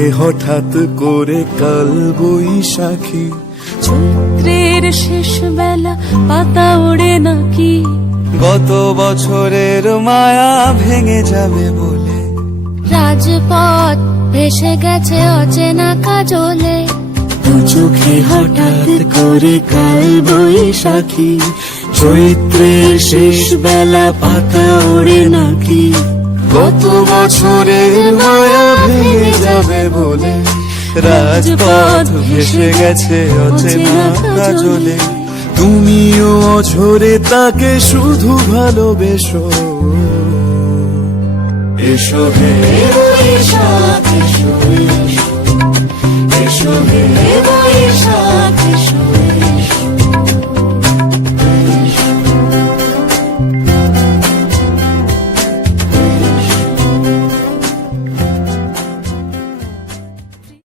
চোখে হঠাৎ করে কাল বৈশাখী, চৈত্রের শেষ বেলা পাতা ওড়ে নাকি, গত বছরের মায়া ভেঙে যাবে বলে, রাজপথ ভেসে গেছে অচেনা কাজলে, দু চোখে হঠাৎ করে কাল বৈশাখী, চৈত্রের শেষ বেলা পাতা ওড়ে নাকি, গত বছরের মায়া ভেঙে যাবে বলে, রাজপথ ভেসে গেছে অচেনা কাজলে। তুমিও অঝরে তাকে শুধু ভালোবেসো, এসো হে বৈশাখ এসো এসো।